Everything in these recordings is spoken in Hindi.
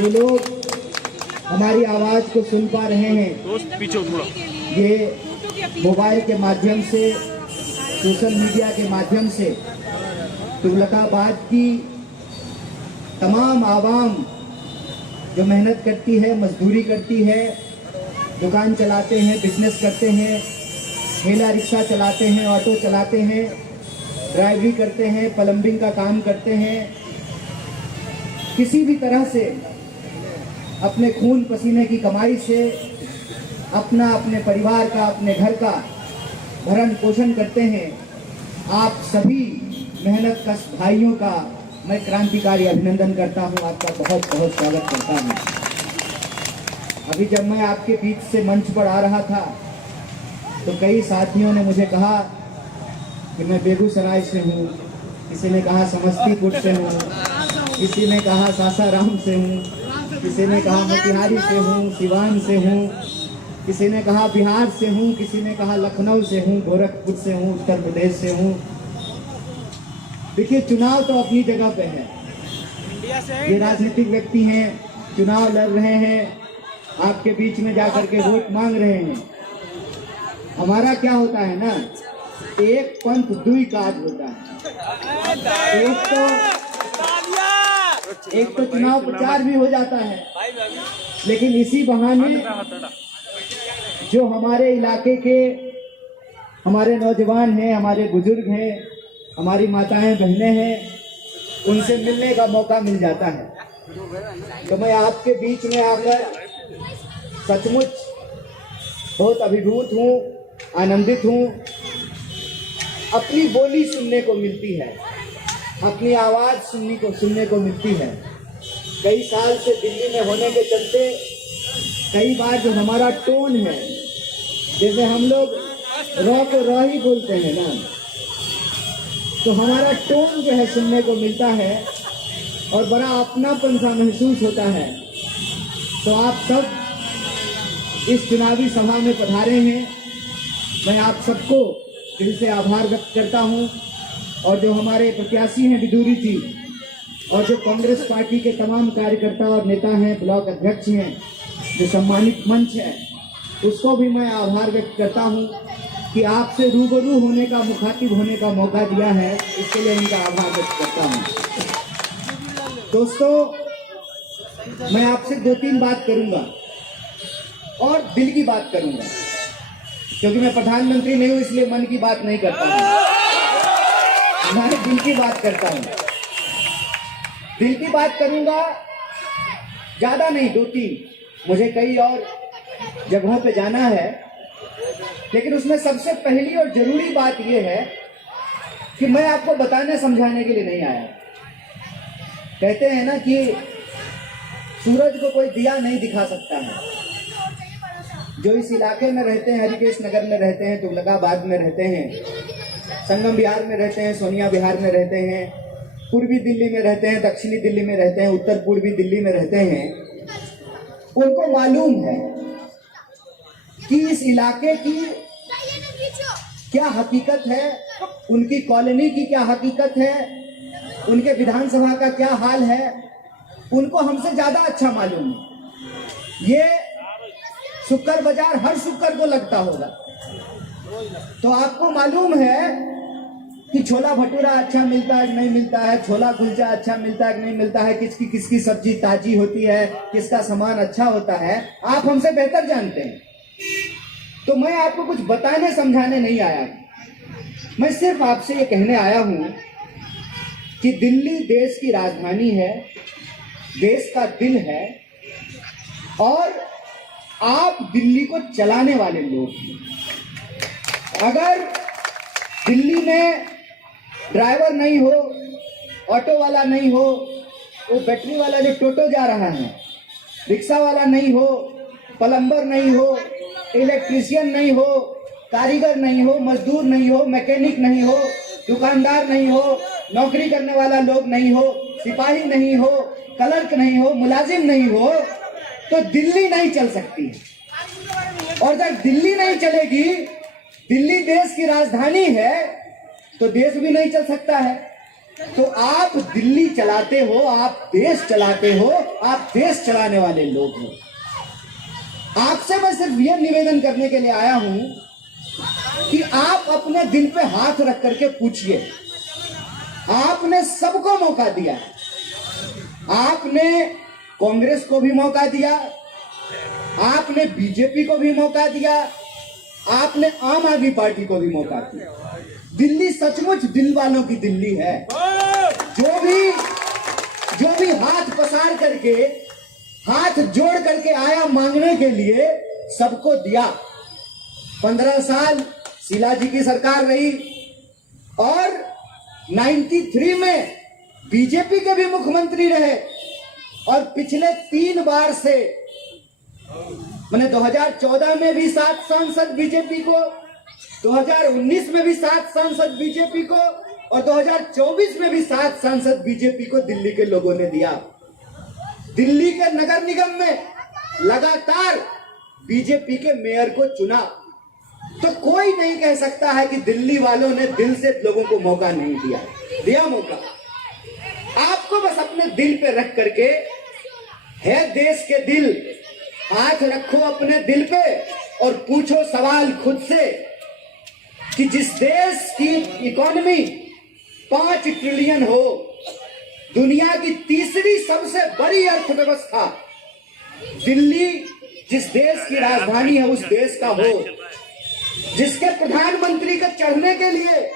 जो लोग हमारी आवाज़ को सुन पा रहे हैं, ये मोबाइल के माध्यम से, सोशल मीडिया के माध्यम से तुगलकाबाद की तमाम आवाम जो मेहनत करती है, मजदूरी करती है, दुकान चलाते हैं, बिजनेस करते हैं, ठेला रिक्शा चलाते हैं, ऑटो चलाते हैं, ड्राइवरी करते हैं, प्लम्बिंग का काम करते हैं, किसी भी तरह से अपने खून पसीने की कमाई से अपने परिवार का, अपने घर का भरण पोषण करते हैं। आप सभी मेहनत कश भाइयों का मैं क्रांतिकारी अभिनंदन करता हूं, आपका बहुत बहुत स्वागत करता हूं। अभी जब मैं आपके बीच से मंच पर आ रहा था तो कई साथियों ने मुझे कहा कि मैं बेगूसराय से हूँ, किसी ने कहा समस्तीपुर से हूँ, किसी ने कहा सासाराम से हूँ, किसी ने कहा मोतिहारी से हूँ, सिवान से हूँ, किसी ने कहा बिहार से हूँ, किसी ने कहा लखनऊ से हूँ, गोरखपुर से हूँ, उत्तर प्रदेश से हूँ। देखिए, चुनाव तो अपनी जगह पे है, ये राजनीतिक व्यक्ति हैं, चुनाव लड़ रहे हैं, आपके बीच में जाकर के वोट मांग रहे हैं। हमारा क्या होता है ना, एक पंथ दुई काज होता है। एक तो चुनाव प्रचार भी हो जाता है, लेकिन इसी बहाने जो हमारे इलाके के हमारे नौजवान हैं, हमारे बुजुर्ग हैं, हमारी माताएं बहनें हैं, उनसे मिलने का मौका मिल जाता है। तो मैं आपके बीच में आकर सचमुच बहुत अभिभूत हूँ, आनंदित हूँ। अपनी बोली सुनने को मिलती है, अपनी आवाज़ सुनने को मिलती है। कई साल से दिल्ली में होने के चलते कई बार जो हमारा टोन है, जैसे हम लोग रॉ को रॉ ही बोलते हैं ना, तो हमारा टोन जो है सुनने को मिलता है और बड़ा अपनापन सा महसूस होता है। तो आप सब इस चुनावी सभा में पधारे हैं, मैं आप सबको दिल से आभार व्यक्त करता हूं। और जो हमारे प्रत्याशी हैं विदुरी जी, और जो कांग्रेस पार्टी के तमाम कार्यकर्ता और नेता हैं, ब्लॉक अध्यक्ष हैं, जो सम्मानित मंच है, उसको भी मैं आभार व्यक्त करता हूं कि आपसे रूबरू होने का, मुखातिब होने का मौका दिया है, इसके लिए इनका आभार व्यक्त करता हूं। दोस्तों, मैं आपसे 2-3 बात करूंगा और दिल की बात करूंगा, क्योंकि मैं प्रधानमंत्री नहीं हूं, इसलिए मन की बात नहीं करता हूं, मैं दिल की बात करता हूं। दिल की बात करूंगा, ज्यादा नहीं, 2-3। मुझे कई और जगहों पे जाना है, लेकिन उसमें सबसे पहली और जरूरी बात यह है कि मैं आपको बताने समझाने के लिए नहीं आया। कहते हैं ना कि सूरज को कोई दिया नहीं दिखा सकता है। जो इस इलाके में रहते हैं, हरिकेश नगर में रहते हैं, तुगलकाबाद में रहते हैं, संगम बिहार में रहते हैं, सोनिया बिहार में रहते हैं, पूर्वी दिल्ली में रहते हैं, दक्षिणी दिल्ली में रहते हैं, उत्तर पूर्वी दिल्ली में रहते हैं, उनको मालूम है कि इस इलाके की क्या हकीकत है, उनकी कॉलोनी की क्या हकीकत है, उनके विधानसभा का क्या हाल है, उनको हमसे ज्यादा अच्छा मालूम है। ये शुक्र बाजार हर शुक्र को लगता होगा, तो आपको मालूम है कि छोला भटूरा अच्छा मिलता है कि नहीं मिलता है, छोला कुलचा अच्छा मिलता है कि नहीं मिलता है, किसकी सब्जी ताजी होती है, किसका सामान अच्छा होता है, आप हमसे बेहतर जानते हैं। तो मैं आपको कुछ बताने समझाने नहीं आया, मैं सिर्फ आपसे ये कहने आया हूं कि दिल्ली देश की राजधानी है, देश का दिल है, और आप दिल्ली को चलाने वाले लोग हैं। अगर दिल्ली में ड्राइवर नहीं हो, ऑटो वाला नहीं हो, वो बैटरी वाला जो टोटो जा रहा है, रिक्शा वाला नहीं हो, प्लम्बर नहीं हो, इलेक्ट्रीशियन नहीं हो, कारीगर नहीं हो, मजदूर नहीं हो, मैकेनिक नहीं हो, दुकानदार नहीं हो, नौकरी करने वाला लोग नहीं हो, सिपाही नहीं हो, क्लर्क नहीं हो, मुलाजिम नहीं हो, तो दिल्ली नहीं चल सकती। और जब दिल्ली नहीं चलेगी, दिल्ली देश की राजधानी है, तो देश भी नहीं चल सकता है। तो आप दिल्ली चलाते हो, आप देश चलाते हो, आप देश चलाने वाले लोग हो। आपसे मैं सिर्फ यह निवेदन करने के लिए आया हूं कि आप अपने दिल पे हाथ रख करके पूछिए। आपने सबको मौका दिया, आपने कांग्रेस को भी मौका दिया, आपने बीजेपी को भी मौका दिया, आपने आम आदमी पार्टी को भी मौका दिया। दिल्ली सचमुच दिल वालों की दिल्ली है। जो भी हाथ पसार करके, हाथ जोड़ करके आया मांगने के लिए, सबको दिया। 15 साल शीला जी की सरकार रही और 93 में बीजेपी के भी मुख्यमंत्री रहे और पिछले 3 बार से, मैंने 2014 में भी 7 सांसद बीजेपी को, 2019 में भी 7 सांसद बीजेपी को और 2024 में भी 7 सांसद बीजेपी को दिल्ली के लोगों ने दिया। दिल्ली के नगर निगम में लगातार बीजेपी के मेयर को चुना। तो कोई नहीं कह सकता है कि दिल्ली वालों ने दिल से लोगों को मौका नहीं दिया। दिया मौका। आपको बस अपने दिल पे रख करके, है देश के दिल, हाथ रखो अपने दिल पे और पूछो सवाल खुद से कि जिस देश की इकोनॉमी 5 ट्रिलियन हो, दुनिया की तीसरी सबसे बड़ी अर्थव्यवस्था दिल्ली जिस देश की राजधानी है उस देश का हो, जिसके प्रधानमंत्री के चढ़ने के लिए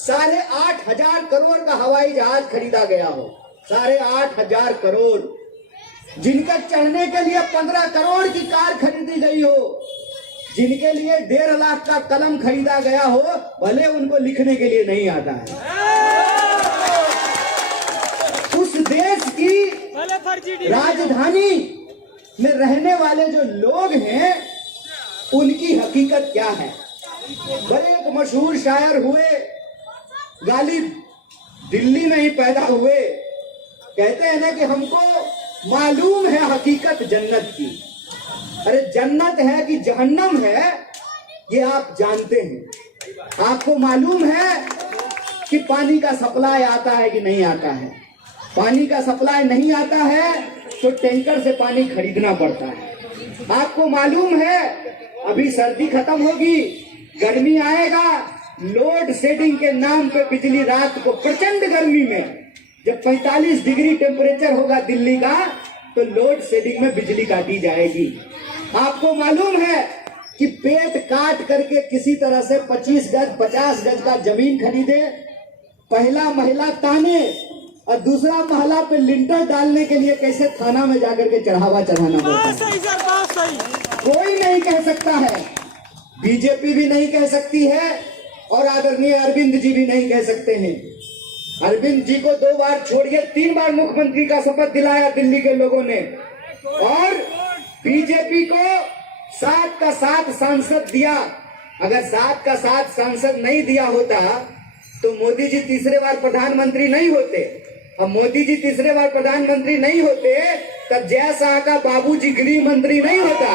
8,500 करोड़ का हवाई जहाज खरीदा गया हो, 8,500 करोड़, जिनके चढ़ने के लिए 15 करोड़ की कार खरीदी गई हो, जिनके लिए 1.5 लाख का कलम खरीदा गया हो, भले उनको लिखने के लिए नहीं आता है। उस देश की राजधानी में रहने वाले जो लोग हैं उनकी हकीकत क्या है। बड़े एक मशहूर शायर हुए, गालिब, दिल्ली में ही पैदा हुए, कहते हैं ना कि हमको मालूम है हकीकत जन्नत की। अरे जन्नत है कि जहन्नम है ये आप जानते हैं। आपको मालूम है कि पानी का सप्लाई आता है कि नहीं आता है। पानी का सप्लाई नहीं आता है तो टैंकर से पानी खरीदना पड़ता है। आपको मालूम है अभी सर्दी खत्म होगी, गर्मी आएगा, लोड शेडिंग के नाम पे बिजली रात को प्रचंड गर्मी में, जब 45 डिग्री टेम्परेचर होगा दिल्ली का, तो लोड शेडिंग में बिजली काटी जाएगी। आपको मालूम है कि पेट काट करके किसी तरह से 25 गज 50 गज का जमीन खरीदे, पहला महिला ताने और दूसरा महला पे लिंटर डालने के लिए कैसे थाना में जाकर के चढ़ावा चढ़ाना पड़ता है। कोई नहीं कह सकता है, बीजेपी भी नहीं कह सकती है और आदरणीय अरविंद जी भी नहीं कह सकते हैं। अरविंद जी को 2 बार छोड़िए 3 बार मुख्यमंत्री का शपथ दिलाया दिल्ली के लोगों ने और बीजेपी को 7 का 7 सांसद दिया। अगर 7 का 7 सांसद नहीं दिया होता तो मोदी जी तीसरे बार प्रधानमंत्री नहीं होते। अब मोदी जी तीसरे बार प्रधानमंत्री नहीं होते तब जय शाह का बाबूजी गृह मंत्री नहीं होता,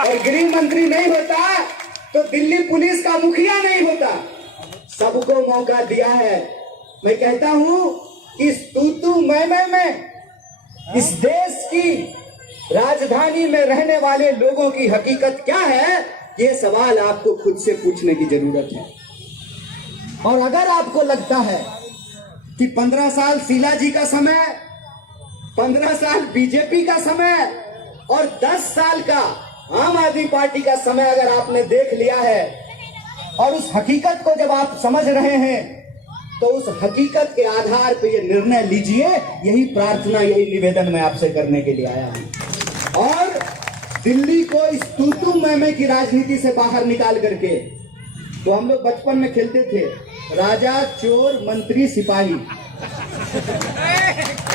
और गृह मंत्री नहीं होता तो दिल्ली पुलिस का मुखिया नहीं होता। सबको मौका दिया है। मैं कहता हूं इस तू मैं में इस देश की राजधानी में रहने वाले लोगों की हकीकत क्या है, ये सवाल आपको खुद से पूछने की जरूरत है। और अगर आपको लगता है कि 15 साल शीला जी का समय, 15 साल बीजेपी का समय और 10 साल का आम आदमी पार्टी का समय अगर आपने देख लिया है और उस हकीकत को जब आप समझ रहे हैं तो उस हकीकत के आधार पर ये निर्णय लीजिए। यही प्रार्थना, यही निवेदन मैं आपसे करने के लिए आया हूं। और दिल्ली को इस तू मैं की राजनीति से बाहर निकाल करके, तो हम लोग बचपन में खेलते थे राजा चोर मंत्री सिपाही,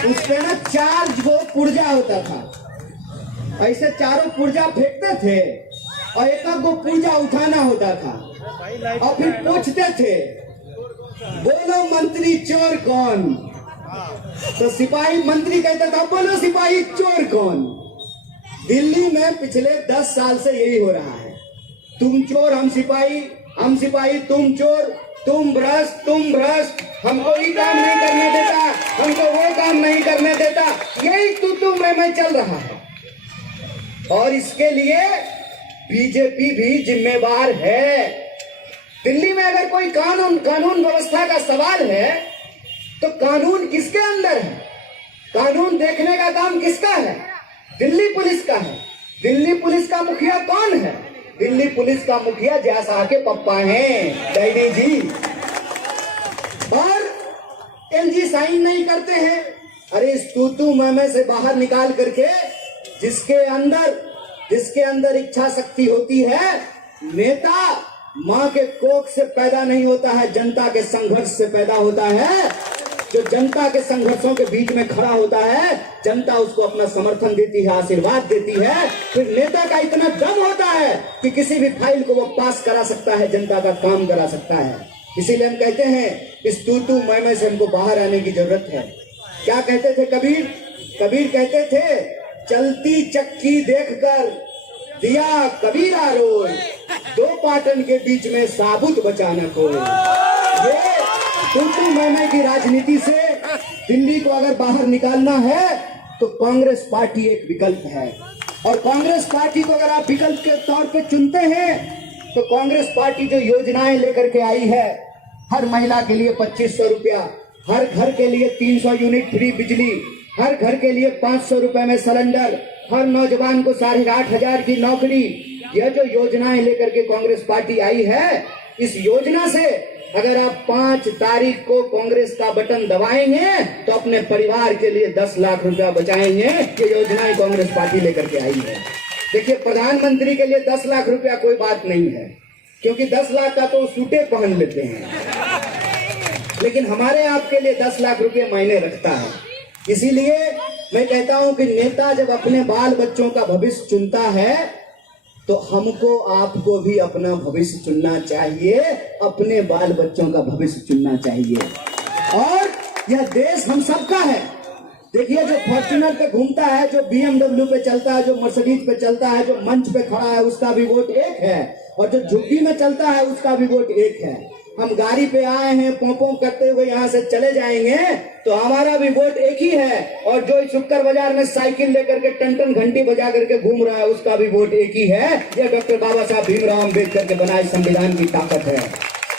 उसपे ना 4 जो पुर्जा होता था, ऐसे चारों पुर्जा फेंकते थे और एक को पुर्जा उठाना होता था और फिर पूछते थे बोलो मंत्री चोर कौन, तो सिपाही मंत्री कहता था बोलो सिपाही चोर कौन। दिल्ली में पिछले 10 साल से यही हो रहा है, तुम चोर हम सिपाही तुम चोर, तुम भ्रष्ट, हमको ये काम नहीं करने देता, हमको वो काम नहीं करने देता, यही तू मैं चल रहा है। और इसके लिए बीजेपी भी जिम्मेवार है। दिल्ली में अगर कोई कानून व्यवस्था का सवाल है तो कानून किसके अंदर है? कानून देखने का काम किसका है? दिल्ली पुलिस का है। दिल्ली पुलिस का मुखिया कौन है? दिल्ली पुलिस का मुखिया जयशाह के पप्पा हैं, डैडी जी। और एलजी साइन नहीं करते हैं। अरे इस तू मैं से बाहर निकाल करके जिसके अंदर इच्छा शक्ति होती है, नेता मां के कोख से पैदा नहीं होता है, जनता के संघर्ष से पैदा होता है। जो जनता के संघर्षों के बीच में खड़ा होता है, जनता उसको अपना समर्थन देती है, आशीर्वाद देती है। फिर नेता का इतना दम होता है कि किसी भी फाइल को वो पास करा सकता है, जनता का काम करा सकता है। इसीलिए हम कहते हैं इस तू मैं से हमको बाहर आने की जरूरत है। क्या कहते थे कबीर? कबीर कहते थे, चलती चक्की देखकर दिया कबीरा रोए, दो पाटन के बीच में साबुत बचाना कोई। ये तू मैं की राजनीति से दिल्ली को अगर बाहर निकालना है तो कांग्रेस पार्टी एक विकल्प है। और कांग्रेस पार्टी को अगर आप विकल्प के तौर पे चुनते हैं तो कांग्रेस पार्टी जो योजनाएं लेकर के आई है, हर महिला के लिए 2500 रुपया, हर घर के लिए 300 यूनिट फ्री बिजली, हर घर के लिए 500 रुपए में सिलेंडर, हर नौजवान को 8,500 की नौकरी, यह जो योजनाएं लेकर के कांग्रेस पार्टी आई है, इस योजना से अगर आप 5 तारीख को कांग्रेस का बटन दबाएंगे तो अपने परिवार के लिए 10 लाख रुपया बचाएंगे। ये योजनाएं कांग्रेस पार्टी लेकर के आई है। देखिए, प्रधानमंत्री के लिए 10 लाख रुपया कोई बात नहीं है, क्योंकि 10 लाख का तो सूटे पहन लेते हैं, लेकिन हमारे आपके लिए 10 लाख रुपये मायने रखता है। इसीलिए मैं कहता हूं कि नेता जब अपने बाल बच्चों का भविष्य चुनता है तो हमको आपको भी अपना भविष्य चुनना चाहिए, अपने बाल बच्चों का भविष्य चुनना चाहिए। और यह देश हम सबका है। देखिए, जो फॉर्च्यूनर पे घूमता है, जो BMW पे चलता है, जो मर्सिडीज पे चलता है, जो मंच पे खड़ा है, उसका भी वोट एक है, और जो झुग्गी में चलता है उसका भी वोट एक है। हम गाड़ी पे आए हैं, पोंपों करते हुए यहाँ से चले जाएंगे तो हमारा भी वोट एक ही है। और जो शुक्र बाजार में साइकिल लेकर के टन घंटी बजा करके घूम रहा है, उसका भी वोट एक ही है। यह डॉक्टर बाबा साहब भीमराव अम्बेडकर के बनाए संविधान की ताकत है।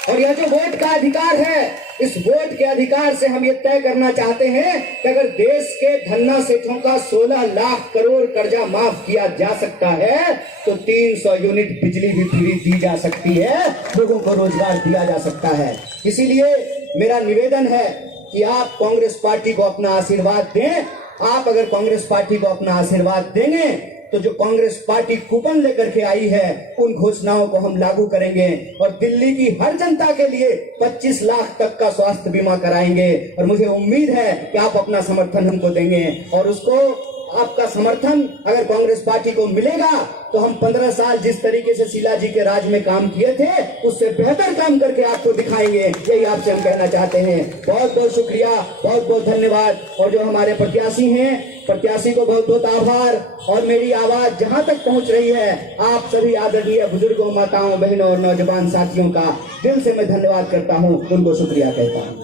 और यह जो वोट का अधिकार है, इस वोट के अधिकार से हम ये तय करना चाहते हैं कि अगर देश के धन्ना सेठों का 16 लाख करोड़ कर्जा माफ किया जा सकता है तो 300 यूनिट बिजली भी फ्री दी जा सकती है, लोगों को रोजगार दिया जा सकता है। इसीलिए मेरा निवेदन है कि आप कांग्रेस पार्टी को अपना आशीर्वाद दें। आप अगर कांग्रेस पार्टी को अपना आशीर्वाद देंगे तो जो कांग्रेस पार्टी कूपन लेकर के आई है, उन घोषणाओं को हम लागू करेंगे और दिल्ली की हर जनता के लिए 25 लाख तक का स्वास्थ्य बीमा कराएंगे। और मुझे उम्मीद है कि आप अपना समर्थन हमको देंगे, और उसको आपका समर्थन अगर कांग्रेस पार्टी को मिलेगा तो हम 15 साल जिस तरीके से शीला जी के राज में काम किए थे, उससे बेहतर काम करके आपको दिखाएंगे। यही आपसे हम कहना चाहते हैं। बहुत बहुत शुक्रिया, बहुत बहुत धन्यवाद। और जो हमारे प्रत्याशी हैं, प्रत्याशी को बहुत बहुत आभार। और मेरी आवाज जहां तक पहुंच रही है, आप सभी आदरणीय बुजुर्गों, माताओं, बहनों और नौजवान साथियों का दिल से मैं धन्यवाद करता हूं, उनको शुक्रिया कहता हूं।